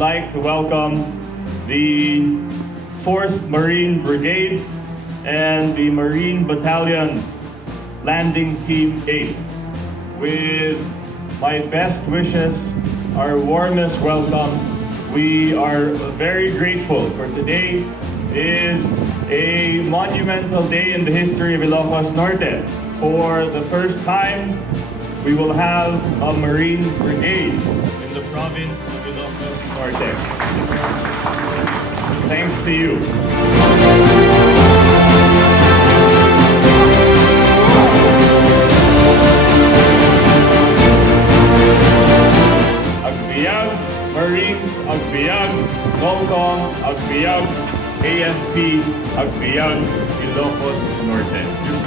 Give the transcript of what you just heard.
like to welcome the 4th Marine Brigade and the Marine Battalion Landing Team 8. With my best wishes, our warmest welcome. We are very grateful for today is a monumental day in the history of Ilocos Norte. For the first time, we will have a Marine Brigade in the province of Ilocos Norte. Thanks to you. Agbiag, Marines, Agbiag, Nolcom, Agbiag, AFP, Agbiag, Ilocos Norte. Just